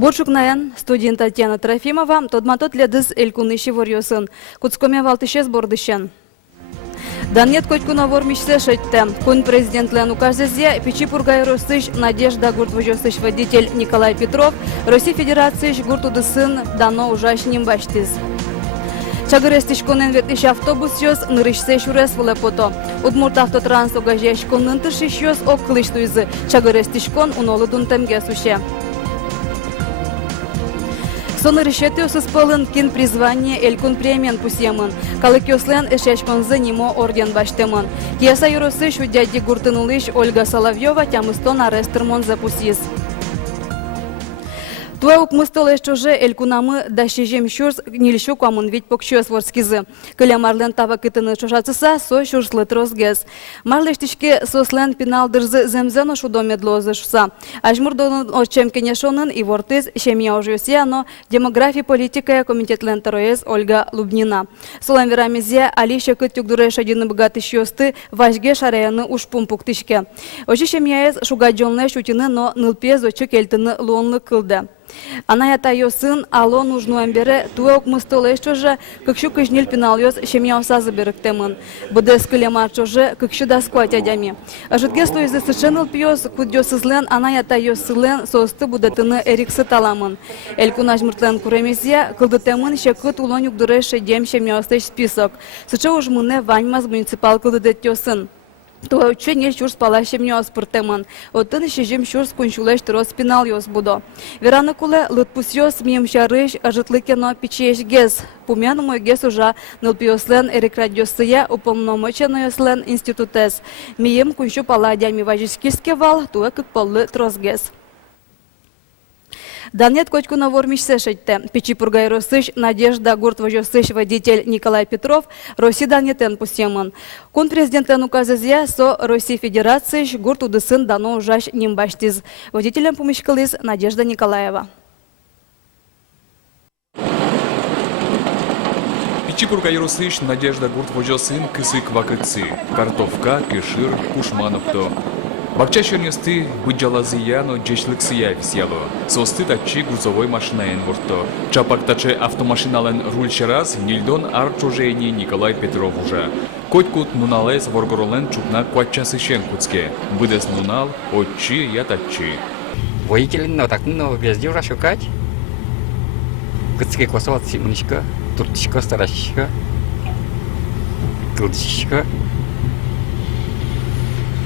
Борчукнаян студент Татьяна Трофимова тодматот ледыз элькуныши ворьосын. Куцкоме валтышес бордышен. Данет котькуна вормишсе шетте. Кун президентлен указезе печи пургайросыш Надежда Гуртвожосыш водитель Николай Петров, Россия Федерации гуртуды сын дано ужашним баштиз. Чагырестишконен ветиш автобус ёс нырышсе шурес вулепото. Удмурт автотранс огажешконын тышиш ёс окклыштуйзы. Чагырестишкон унолы дунтемге суше. Соны решеты осыспалын кин призвание элькун премиен пусемын. Калыкёслен эшешконзы нимо орден баштемын. Киеса юросыш у дяди Гуртынулыш Ольга Соловьева тямыстон арестырмон запусиз. Туа укмыстылеш чуже элькунамы дащежем щурс нильшу камын ведь покчёс ворскизы. Кыля марлен тава кытыны чушацыса со щурслы трозгез. Марлештишке сослен пиналдырзы земзено шудомедлозы шуса. Ажмурдонын очем кенешонын и вортыз шемья ужёсия, но демография политика комитетлен тароез Ольга Лубнина. Солен верамезе алище кыт югдуреш один богатый щёсты важге шараяны ушпум пуктышке. Очи шемьяез шугаджонле шутины, но нылпез очи кельтыны луонлы кылды. Она это ее сын, ало нужну амбере, туэк мыстолеш чуже, кыкшу кыжнил пинал ёс, шемья оса заберектемын. Буде скылема чуже, кыкшу дасква тядями. Ажитгесло из сыченыл пьёс, кудёс излен, она это ее сылен, состы будетыны эриксы таламын. Элькунаж мыртлен куремезия, кылдытемын, шекыт улонюк дуреше дем шемья остеш список. Сыча уж мыне ваньмаз муниципал кылдыдет ёсын. Туа учение чурс палащем не оспортеман. Оттын шежим чурс кунчулеш трос пинал ёс будо. Вераны куле лытпус ёс мием шарыш ажитлыкено печеш гез. Пумяну мой гез уже нылпиослен эрекрадьёсыя уполномоченный ёслен институтес. Мием кунчу паладями важискиске вал, туа как полы трос гез. Данет котькуна вормишсе шетте. Печи пургайросыш Надежда Гуртвожосыш водитель Николай Петров, Россия данетен пусемын. Кун президентлен указезе со Россия Федерации гуртуды сын дано ужаш нимбаштиз. Водителем помешкализ Надежда Николаева. Печи пургайросыш Надежда Гуртвожосын кысык вакытсы. Картовка, кешир, кушмановто. Бакча чернёсты выджалазияно джешлыксыя висяло. Состы тачи грузовой машинаен борто. Чапак таче автомашинален рульче раз нильдон арчужейни Николай Петров уже. Котькут нуналес воргоролен чупна квачасы шенкутске. Выдес нунал, отчи я тачи. Водитель так везде уже шукать. Кыцке косоват симничка, туртичка, старащика, кылдичка.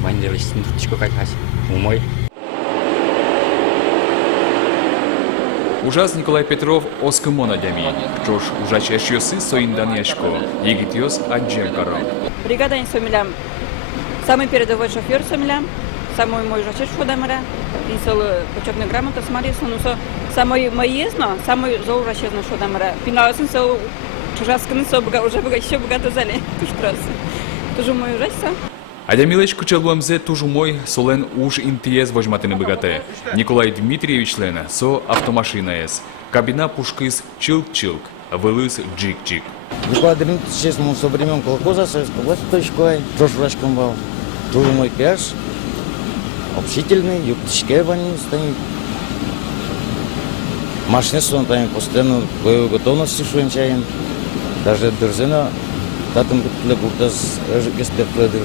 Манделись туртичка кайхась. Умой. Ужас Николай Петров оскымона дями. Чош ужачеш ёсы соинданешко. Егит ёс адженкаро. Бригада не сомилям. Самый передовой шофер сомилям. Самый мой жачеш фудамара. Инсол почетную грамоту смотрится, но самый моездно, самый зоурачезно фудамара. Пиналсын со чужасканы со уже еще богато зали. Туж просто. Тоже мой ужаса. Адямилеш кучалуамзе тужу мой солен уж интиез возьматыны богате. Николай Дмитриевич лена со автомашинаес. Кабина пушкис чилк-чилк, вылыз джик-джик. Николай Дмитриевич, честно, со времен колхоза советской власти точкой, журашком был. Тужу мой пеш, общительный, юптичке вани стоит. Машинство он там постоянно боевой готовности шуенчаем. Даже дерзина, татам для гуртас гесперпледер.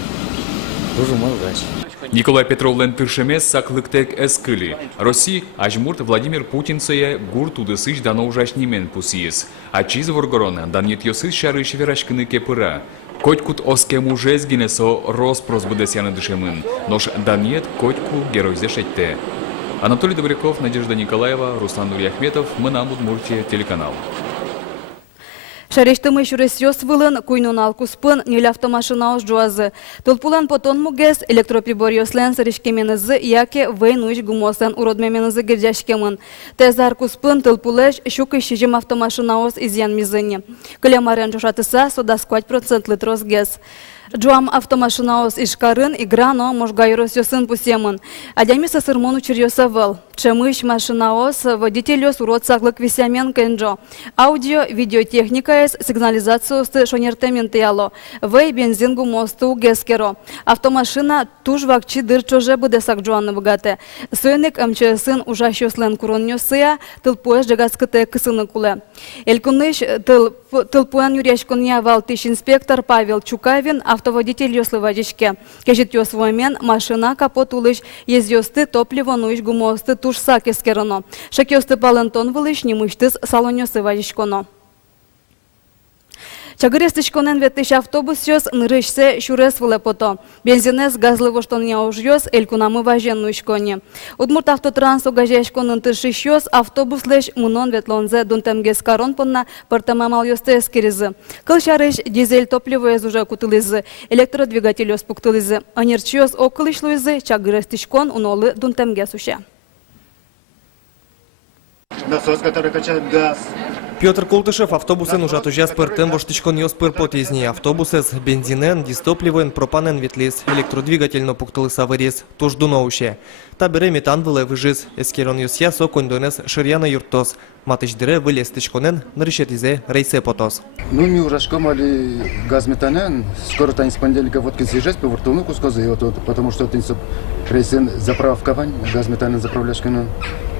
Тоже мой врач. Николай Петров лен тыршемес саклыктек эскыли. Россия ажмурт Владимир Путин сое гурт удысыш дано ужашнимен пусиес. А чиз воргорона данет ёсыз шарыш верашкыны кепыра. Котькут оске мужезгине со роспрос будесяны дышемын. Нош данет котьку геройзе шетте. Анатолий Добряков, Надежда Николаева, Руслан Нурьяхметов, мы на Удмуртия, телеканал. Шарештымы шурес ёс вылын, куйнунал куспын, нил автомашина уж жуазы. Толпулан потон мугес, электроприбор ёслен саришкеменызы, яке вейнуш гумослен уродмеменызы гирдяшкемын. Тезар куспын толпулеш щукы щижим автомашина ос изян мизыни. Кылямарен жушатыса сода сквать процент литрос гес. Джуам автомашинаос ишкарын играно можгайрос йосын пусемын. Адями сасырмону черьосавыл. Чемыш машинаос водительос урод саглык висямен кенджо. Аудио, видеотехникаес сигнализациосты шонертементы яло. Вэй бензингу мосту гескеро. Автомашина туж вакчи дырчоже буде сакджуаны богате. Сойник МЧСын ужащослен куроннёсыя тылпуэш жагаскыте кысыны куле. Элькуныш тылпуэн юряшкония валтыш инспектор Павел Чукавин автоводитель ёслывадичке. Кежит ёсвомен машина капот улыш езёсты топливо нуиш гумосты туш сакескероно. Шакёсты палантон вылыш немыштыз салонёсы вадичконо. Чагырестычконен веттиш автобус йос нырышсе шурес вылепото. Бензинес газлывоштон яужьёс элькунамы важеннуишконе. Удмурт автотранс огажешконын тыршиш йос автобус леш мунон ветлонзе дунтемгес карон понна пыртамамал йосты эскеризы. Кылшарыш дизель топливо ез уже кутылызы, электродвигатель йос пуктылызы. Анерчиос окылышлуизы чагырестычкон унолы дунтемгес уше. Насос, который качает газ. Петр Колтышев автобусын ужат ужас пыртым воштычкон йос пырпотезни. Автобусес бензинен, дистопливен, пропанен ветлис, электродвигатель но пуктылыса вырез, туж дуноуще. Табере метан выле выжиз, эскерон йосья со кондонес ширяна юртос. Матычдыре вылестычконен нырышетизе рейсе потос. Ну, не урашком, али газ метанен. Скоро тань с понедельника водки съезжать по вартуну кускозы, потому что ты рейсен заправка вань, газ метанен заправляешь канон.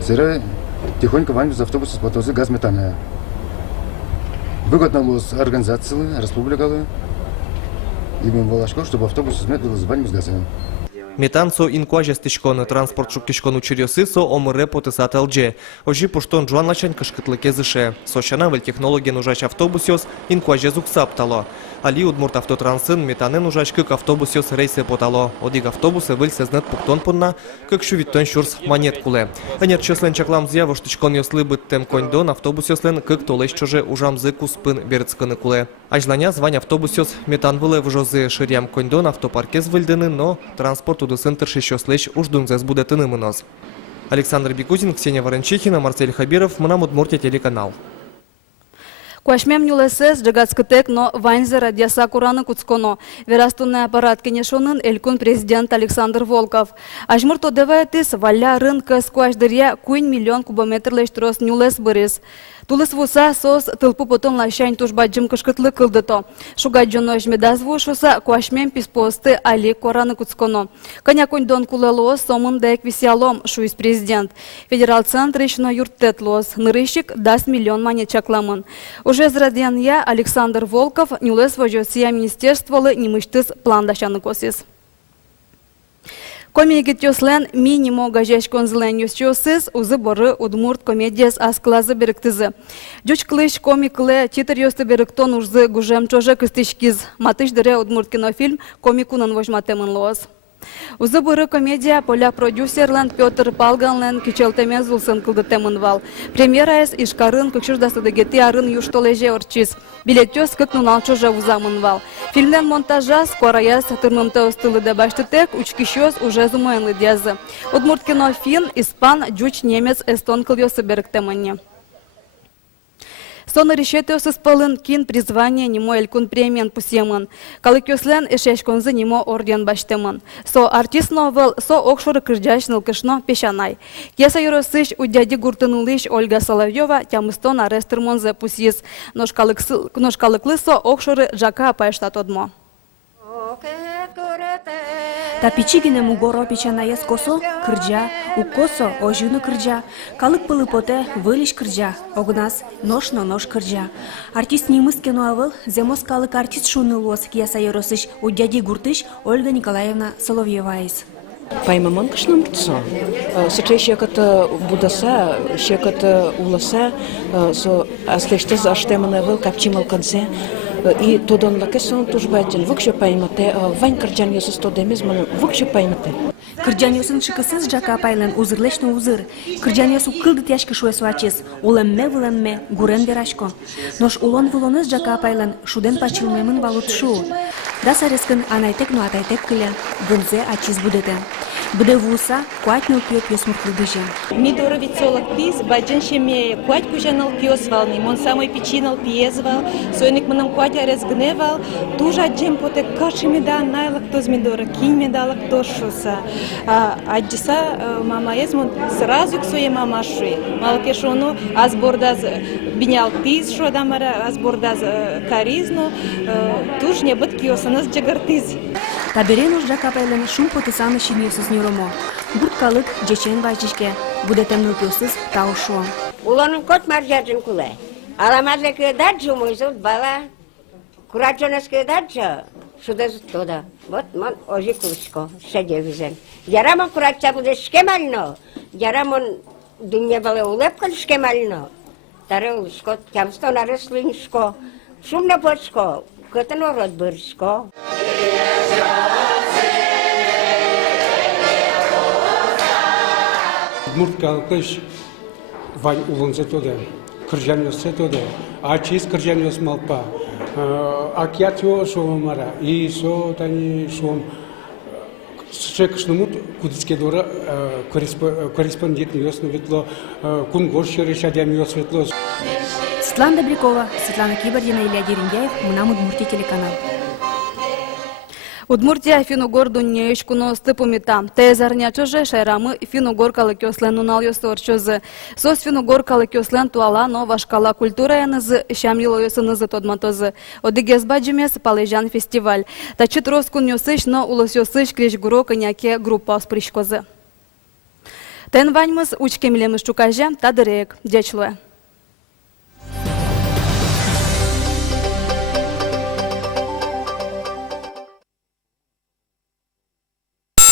Сыре тихонько вань из автобуса с потозы газ метанен. Выгодно лос организации, республикалы. И мы волошко, чтобы автобус смет был звань с газом. Метан со инкуажестычкон транспорт шуктычкон учерёсы со омыре потысат алже. Ожи поштон жуан лачань кышкытлыке зыше. Сощана вел технология нужач автобус йос инкуаже зуксаптало. Али удмурт автотрансын метанен ужач кык автобус йос рейсе потало. Одиг автобусы выл сезнет пуктон понна, кык шувиттон шурс монет куле. Анер чеслен чаклам воштычкон йослы быттем коньдон автобус йослен кык толеш чоже ужамзы куспын берцкыны куле. Ажланя звань автобус йос метан выле вжозы ширям коньдон автопаркез выльдыны, но транспорт удысын тыршищослеш уждунзес буде тынымынос. Александр Бекузин, Ксения Ворончихина, Марсель Хабиров, Мнам Удмуртия, телеканал. Куашмем нюлесес джагацкытек, но ваньзе радиаса кураны куцконо. Верастунный аппарат кенешонын элькун президент Александр Волков. Ажмурт одеваетис валя рынка скуашдырья куин миллион кубометрлеш трос нюлес бырис. Тулыс вуса сос тылпу потом лащань тужбаджим кышкытлы кылдыто. Шугаджоно жмедаз шуса куашмем писпосты али кораны куцконо. Коня коньдон кулело сомын даек висялом шуис президент. Федерал центр ищно юрттетлос. Нырыщик даст миллион монет чакламын. Уже зраден я Александр Волков нюлес вожосия министерстволы немыштыз план дащаны косис. Комегит йослен минимо гажеш конзлен йосчосыз узы боры удмурт комедияс асклазы беректизы. Джуч клыш комикле титр йосты беректон ужзы гужем чоже кыстышкиз. Матыш дыре удмурт кинофильм комикунан вожматемын лоз. Узы боры комедия поля продюсерлен Петр Палганлен кичелтемен зулсын кылдытемын вал. Премьера эс ишкарын кыкшырдасыдыгети арын юштолеже орчиз. Билетёс кык нунал чоже узамын вал. Фильмден монтажа скораяс тырмымты остылы дебаштытек учкищёс уже зумоенлы дязы. Удмурт кино фин, испан, джуч, немец, эстон кыльёсы беректемынне. Сон решетеос испалын кин призвание немо элькун премиен пусемын. Калыкёслен эшешконзы немо орден баштемын. Со артист новел, со окшоры кырджаш нылкышно пешанай. Кеса юросыш у дяди гуртынулыш Ольга Соловьева тямыстон арестырмонзе пусиз. Ношкалыклы со окшоры жака апайштат одмо. Та пичигине мугоро печанаес косо кырджа, у косо ожуну кырджа, калык пылыпоте вылиш кырджа, огнас ношно нож кырджа. Артист немыскено авыл, земос калык артист шунылос кияса еросыш у дяди гуртыш Ольга Николаевна Соловьеваис. Паймамон кышным ртсо. Сыче щеката будаса, щеката уласа, со аслештез аштемана выл капчимал конце. И тодон лакесон тужбайтен выкше паймате, вань кырджан ёсыз тодемезман выкше паймате. Кырджан ёсын шыкысыз жака апайлен узырлешно узыр. Кырджан ёсу кылдыт яшкы шуэсу ачес, улемме гурен верашко. Нош улон вылоныз жака апайлен шуден пачылмемын валут шу. Да сарескын анайтек но атайтек кылен, гынзе ачиз будете. Буде вуса, куатнил пьет пьесмурклы быжа. Мидоровец солок пис, баджаншеме куать кужанал пьесвал, он самой печинал пьезвал, сойник маном куатя разгневал, тужа джем поте каши меда найлак тоз мидора, кинь медалак тошуса. Аджиса мама езмон сразу к своей мамаши. Малкешону азбордаз бинял пис шодамара, азбордаз каризну, туж не быт киосанас джагартиз. Таберен уж жакапайлен шум потысаны шинесыз неромо. Бурткалык жечен важишке, буде темныл пьесыз таушо. Уланын кот маржаджын кулай. Аламаза кыдаджу мойзул бала. Курачонас кыдаджу. Шуда тода. Вот мон ожи кулышко. Шеде визен. Ярамон курача буде шкемально. Ярамон дүния бала улепкал шкемально. Таре улышко. Тямсто нареслиншко. Шумна почко. Кытын ород быршко. Мурткалкыш вань улунзе тоде, кыржанёсе тоде, ачис кыржанёс малпа, акятё шомара, и со тани шом шекшнумут кудицке дора корреспондент ёсно ветло, кунгоршо решадям ёс ветло. Светлана Добрякова, Светлана Кибордина, Илья Дерендяев, Мунам Удмуртия телеканал. Удмуртия финугор дуньяешкуно стыпумита. Тезарнячо же шайрамы финугор калыкёслен нунал ёсорчозы. Сос финугор калыкёслен туала, но вашкала культура янызы, шамило ёсынызы тодматозы. Одыгез баджимес палежан фестиваль. Тачит роскун ёсыш, но улос ёсыш крещгуро коняке группа спришкозы. Тен ваньмыз учкемилемыз чукаже тадырек, дячлуэ.